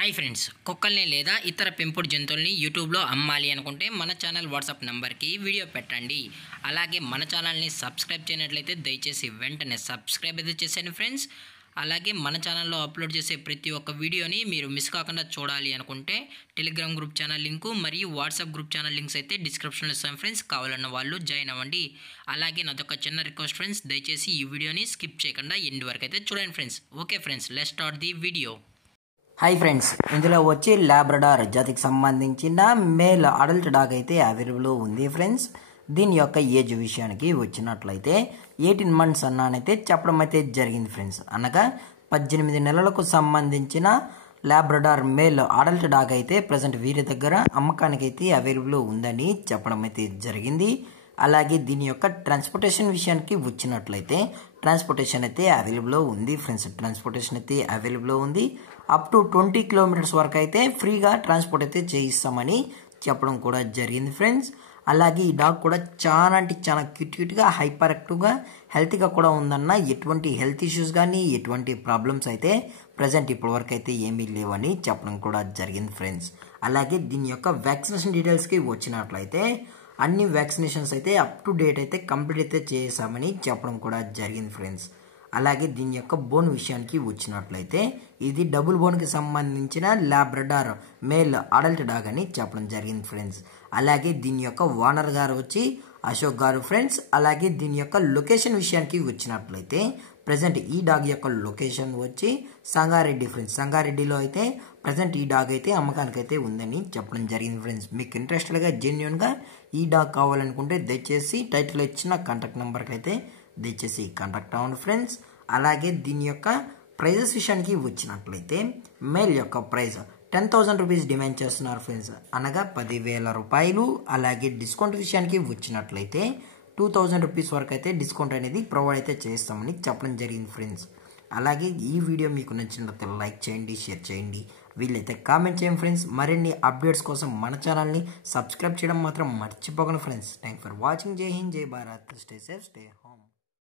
Hi friends, కుక్కల్ని లేదా ఇతర పెంపుడు జంతువుల్ని యూట్యూబ్లో అమ్మాలి అనుకుంటే మన ఛానల్ వాట్సాప్ నెంబర్కి వీడియో పెట్టండి. అలాగే మన ఛానల్ని సబ్స్క్రైబ్ చేయనట్లయితే దయచేసి వెంటనే సబ్స్క్రైబ్ అయితే చేసేయండి ఫ్రెండ్స్. అలాగే మన ఛానల్లో అప్లోడ్ చేసే ప్రతి ఒక్క వీడియోని మీరు మిస్ కాకుండా చూడాలి అనుకుంటే టెలిగ్రామ్ గ్రూప్ ఛానల్ లింకు మరియు వాట్సాప్ గ్రూప్ ఛానల్ లింక్స్ అయితే డిస్క్రిప్షన్లో ఇస్తాం ఫ్రెండ్స్. కావాలన్న వాళ్ళు జాయిన్ అవ్వండి. అలాగే నాదొక చిన్న రిక్వెస్ట్ ఫ్రెండ్స్, దయచేసి ఈ వీడియోని స్కిప్ చేయకుండా ఎండ్ వరకు అయితే చూడండి friends. Okay friends, let's start the video. Hi friends, ఇందులో వచ్చి లాబ్రడార్ జాతికి సంబంధించిన మేల్ అడల్ట్ డాగ్ అయితే అవైలబుల్ ఉంది ఫ్రెండ్స్. దీని యొక్క ఏజ్ విషయానికి వచ్చినట్లయితే 18 months అన్నానైతే చెప్పడం అయితే జరిగింది ఫ్రెండ్స్. అనగా 18 నెలలకు సంబంధించిన లాబ్రడార్ మేల్ అడల్ట్ డాగ్ అయితే ప్రజెంట్ వీరి దగ్గర అమ్మకానికి అయితే అవైలబుల్ ఉందని చెప్పడం అయితే జరిగింది. అలాగే దీని యొక్క ట్రాన్స్పోర్టేషన్ విషయానికి వచ్చినట్లయితే ట్రాన్స్పోర్టేషన్ అయితే అవైలబుల్ ఉంది ఫ్రెండ్స్. ట్రాన్స్పోర్టేషన్ అయితే అవైలబుల్ ఉంది. అప్ టు 20 kilometers వరకు అయితే ఫ్రీగా ట్రాన్స్పోర్ట్ అయితే చేయిస్తామని చెప్పడం కూడా జరిగింది ఫ్రెండ్స్. అలాగే ఈ డాగ్ కూడా చాలా అంటే చాలా క్యూట్గా హైపర్ యాక్టివ్గా హెల్తీగా కూడా ఉందన్న. ఎటువంటి హెల్త్ ఇష్యూస్ కానీ ఎటువంటి ప్రాబ్లమ్స్ అయితే ప్రజెంట్ ఇప్పటి వరకు అయితే ఏమీ లేవని చెప్పడం కూడా జరిగింది ఫ్రెండ్స్. అలాగే దీని యొక్క వ్యాక్సినేషన్ డీటెయిల్స్కి వచ్చినట్లయితే అన్ని వ్యాక్సినేషన్స్ అయితే అప్ టు డేట్ అయితే కంప్లీట్ అయితే చేసామని చెప్పడం కూడా జరిగింది ఫ్రెండ్స్. అలాగే దీని యొక్క బోన్ విషయానికి వచ్చినట్లయితే ఇది డబుల్ బోన్కి సంబంధించిన లాబ్రడార్ మేల్ అడల్ట్ డాగ్ అని చెప్పడం జరిగింది ఫ్రెండ్స్. అలాగే దీని యొక్క ఓనర్ గారు వచ్చి అశోక్ గారు ఫ్రెండ్స్. అలాగే దీని యొక్క లొకేషన్ విషయానికి వచ్చినట్లయితే ప్రజెంట్ ఈ డాగ్ యొక్క లొకేషన్ వచ్చి సంగారెడ్డి ఫ్రెండ్స్. సంగారెడ్డిలో అయితే ప్రజెంట్ ఈ డాగ్ అయితే అమ్మకానికి అయితే ఉందని చెప్పడం జరిగింది ఫ్రెండ్స్. మీకు ఇంట్రెస్టెడ్గా జెన్యున్గా ఈ డాగ్ కావాలనుకుంటే దయచేసి టైటిల్ ఇచ్చిన కాంటాక్ట్ నెంబర్కి అయితే దయచేసి కాంటాక్ట్ అవ్వండి ఫ్రెండ్స్. అలాగే దీని యొక్క ప్రైజెస్ విషయానికి వచ్చినట్లయితే మేల్ యొక్క ప్రైస్ 10,000 రూపీస్ డిమాండ్ చేస్తున్నారు ఫ్రెండ్స్, అనగా 10,000 రూపాయలు. అలాగే డిస్కౌంట్ విషయానికి వచ్చినట్లయితే 2,000 రూపీస్ వరకు అయితే డిస్కౌంట్ అనేది ప్రొవైడ్ అయితే చేస్తామని చెప్పడం జరిగింది ఫ్రెండ్స్. అలాగే ఈ వీడియో మీకు నచ్చినట్లయితే లైక్ చేయండి, షేర్ చేయండి, వీళ్ళైతే కామెంట్ చేయండి ఫ్రెండ్స్. మరిన్ని అప్డేట్స్ కోసం మన ఛానల్ని సబ్స్క్రైబ్ చేయడం మాత్రం మర్చిపోకండి ఫ్రెండ్స్. Thank for watching. జై హింద్, జై భారత్, స్టే సేఫ్, స్టే